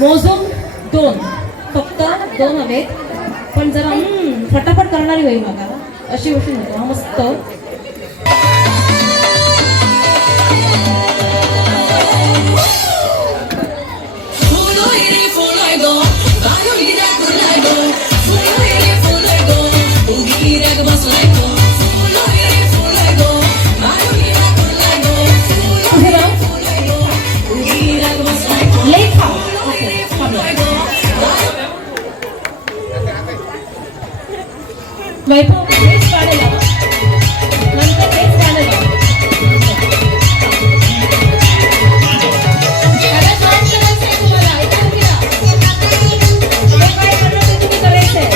मोजून 2, फक्त 2 हवेत, पण जरा फटाफट करणारी होईल बघा, अशी गोष्ट नको. हा मस्त. वैभव हेच काढेल नंतर हेच काढेल. तुम्हाला ऐकून घ्या, हे काय करणार ते तुम्ही करायचंय.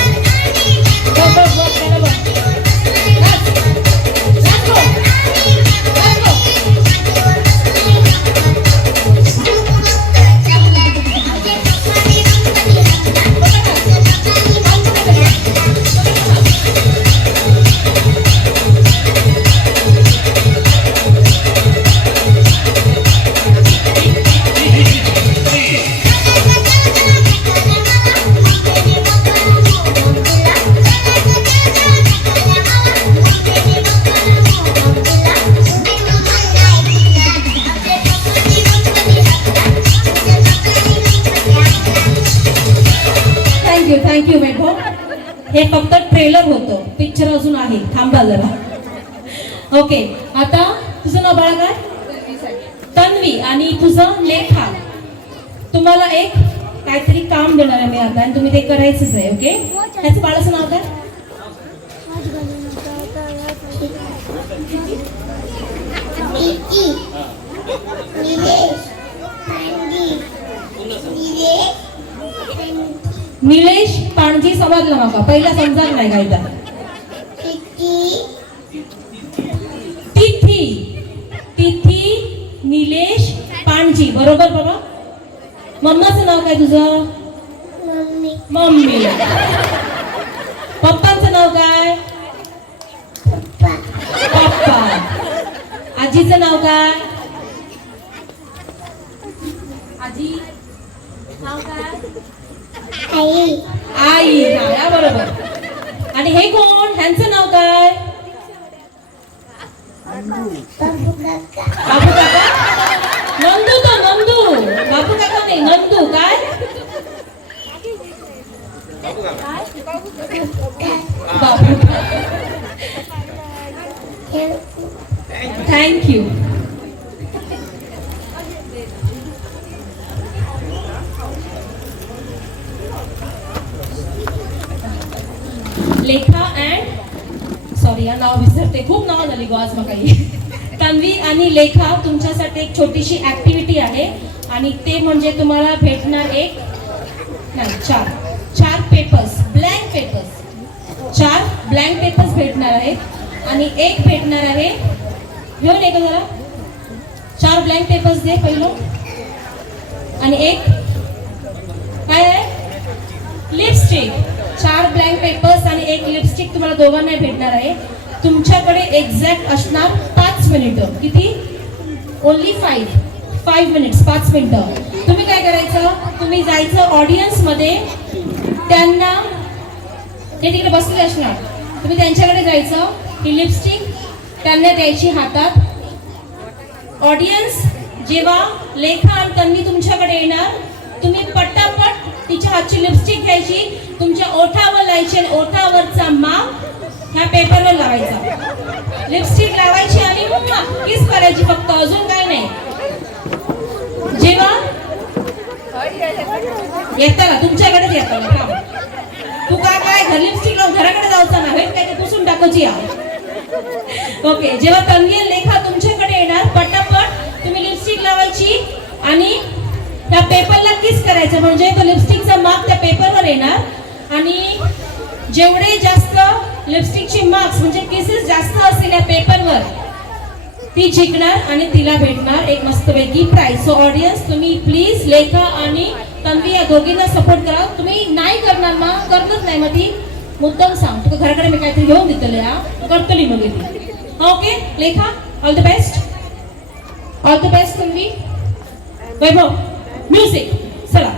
थँक्यू वैभव. हे फक्त ट्रेलर होतं, पिक्चर अजून आहे, थांबा जरा. ओके, आता तुझं नाव बाळा काय? तन्वी. आणि तुझं लेखा. तुम्हाला एक काहीतरी काम देणार आहे मी आता, आणि तुम्ही ते करायचंच आहे. ओके, त्याचं बाळाचं नाव काय? निलेश पाणजी. समजलं माका, पहिला समजलं नाही काय तर. तिथी. तिथी निलेश पाणजी. बरोबर बाबा. मम्माचं नाव काय तुझं? मम्मी. पप्पांचं नाव काय? पप्पा. आजीचं नाव काय? आजी नाव काय? आई. आई. हा, बरोबर. आणि हे कोण? ह्यांचं नाव काय? बाबू काका. नंदू. तो नंदू. बाबू काका नाही, नंदू. काय? बाबू. थँक्यू. लेखा अँड सॉरी, या नाव विसरते, खूप नाव झाली गो आज मग. तन्वी आणि लेखा तुमच्यासाठी एक छोटीशी ऍक्टिव्हिटी आहे, आणि ते म्हणजे तुम्हाला भेटणार एक नाही, चार papers, blank papers. 4 blank papers भेटणार आहेत, आणि एक भेटणार आहे. घेऊन ये का जरा. 4 ब्लँक पेपर्स दे पहिलं, आणि एक काय आहे? लिपस्टिक. 4 ब्लँक पेपर्स आणि एक लिपस्टिक तुम्हाला दोघांना भेटणार आहे. तुमच्याकडे एक्झॅक्ट असणार 5 मिनिटं. किती? Only 5 minutes. 5 मिनिटं. तुम्ही काय करायचं? तुम्ही जायचं ऑडियन्स मध्ये, त्यांना, ते तिकडे बसले असणार, तुम्ही त्यांच्याकडे जायचं, ही लिपस्टिक त्यांना द्यायची हातात. ऑडियन्स जेव्हा लेखा आणि तन्वी तुमच्याकडे येणार, तुम्ही पटापट तिच्या हातची लिपस्टिक घ्यायची, तुमच्या ओठावर लावायची, आणि ओठावरचा माप ह्या पेपरवर लावायचा. लिपस्टिक लावायची आणि किस करायची फक्त, अजून काय नाही. जेव्हा येताना तुमच्याकडेच येताना तू काय घर लिपस्टिक लावून घराकडे जायचं ना, हे काय ते पुसून टाकायची या. ओके, जेव्हा तन्वी आणि लेखा तुमच्याकडे येणार, पटापट तुम्ही लिपस्टिक लावायची आणि त्या पेपरला किस करायचं, म्हणजे तो लिपस्टिकचा मार्क त्या पेपरवर येणार, आणि जेवढे जास्त लिपस्टिकचे मार्क्स म्हणजे किसेस जास्त असतील या पेपरवर, ती जिंकणार आणि तिला भेटणार एक मस्तपैकी प्राइज. सो ऑडियन्स, तुम्ही प्लीज लेखा आणि तन्वी या दोघींना सपोर्ट करा. तुम्ही नाही करणार ना, करतच नाही मग ती मुद्दाम सांग, तुला घराकडे मी काहीतरी घेऊन देतले या करतली मग ती. ओके लेखा, all the best. All the best Tanvi. Vaibhav, music. चला.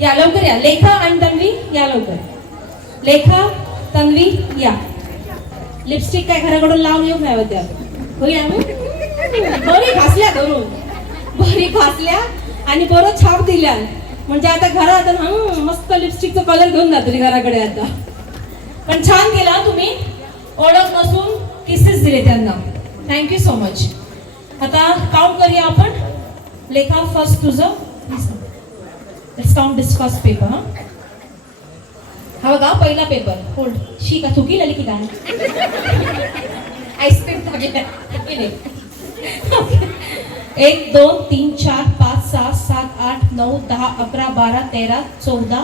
या लवकर या. लेखा आणि तन्वी या लवकर. लेखा, तन्वी या. लिपस्टिक काय घराकडून लावून येऊ नाही होत्या. होईल बरी घासल्या धरून, बरी घासल्या आणि बरं छाप दिल्या. म्हणजे आता घरात मस्त लिपस्टिकचा कलर घेऊन जातो घराकडे आता. पण छान केला तुम्ही. ओळख नसून किसेस दिले त्यांना. Thank you so much. आता काउंट करूया आपण. लेखा फर्स्ट तुझं. Let's count this first paper. हा बघा पहिला पेपर. होल्ड. शी का थुकी लागली की काय? आईस्क्रीम टाकले. 1 2 3 4 5 6 7 8 9 10 11 12 13 14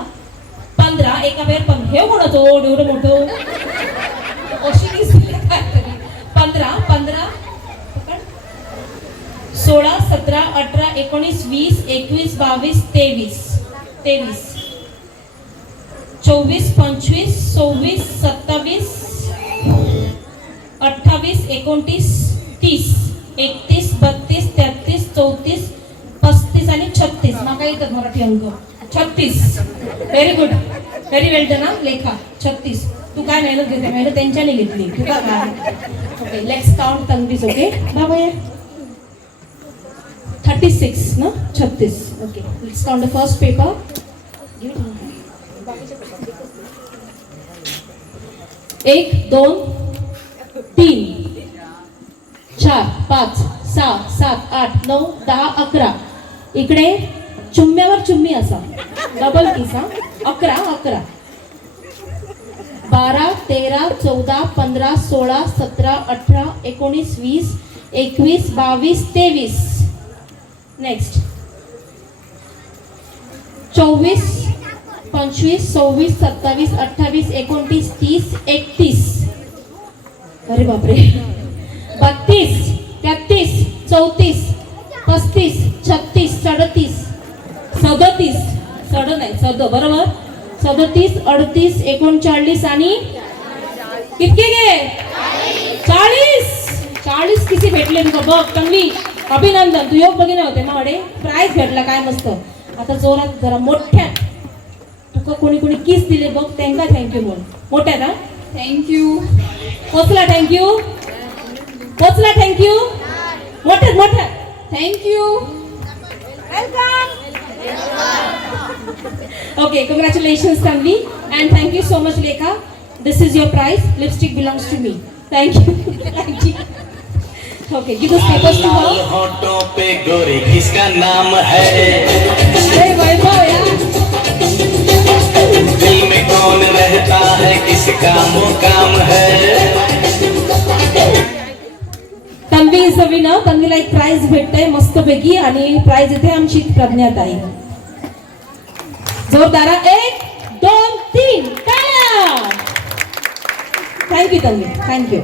15. एका वेळ पण हे कोणाचं एवढं मोठं अशी दिसली काहीतरी. 15 15 16 17 18 19 20 21 22 23 23 24 25 26 27 28 29 30 31 32 33 34 35 आणि 36. मला येतात मराठी अंक. 36. Very good. व्हेरी वेल डन. लेखा 36. तू काय मेहनत घेते? मेहनत त्यांच्याने घेतली. तू का काय? Okay let's count Tanvi's. Okay बाबा या. 36 ना 36. Okay let's count the first paper. 1 2 3 4 5 6 7 8 9 10 11. इकडे चुम्म्यावर चुम्मी असा डबल किसा. 11 11 12 13 14 15 16 17 18 19 20 21 22 23. नेक्स्ट 24 25 26 27 28 29 30 31. अरे बापरे. 32 33 34 35 36 37 37 सड नाही सद बरोबर. 37 38 39 आणि कितके गे 40. 40 किती भेटले तुका बघ तन्वी. अभिनंदन. तू योग बघितले होते ना अडे. प्राइज भेटला काय मस्त. आता जोरात जरा मोठ्या तुका कोणी कोणी किस दिले बघ त्यांना थँक्यू बोल. मोठ्या ना थँक्यू. पोचला थँक्यू. पोचला थँक्यू. मोठ्यात मोठ्यात thank you. Welcome. Okay, congratulations Tanvi and thank you so much Lekha. This is your prize. Lipstick belongs to me. Thank you. Thank you. Okay, give those papers to her. होठों पे गोरी किसका नाम है? अरे वैभव यार. दिल में कौन रहता है किसका मुकाम है? Tanvi is the winner. तन्वीला एक प्राइज भेटतंय मस्तपैकी आणि प्राइज इथे आमची प्रज्ञाताई. जोरदार 1 2 3 टाळ्या. थँक्यू तन्वी. थँक्यू.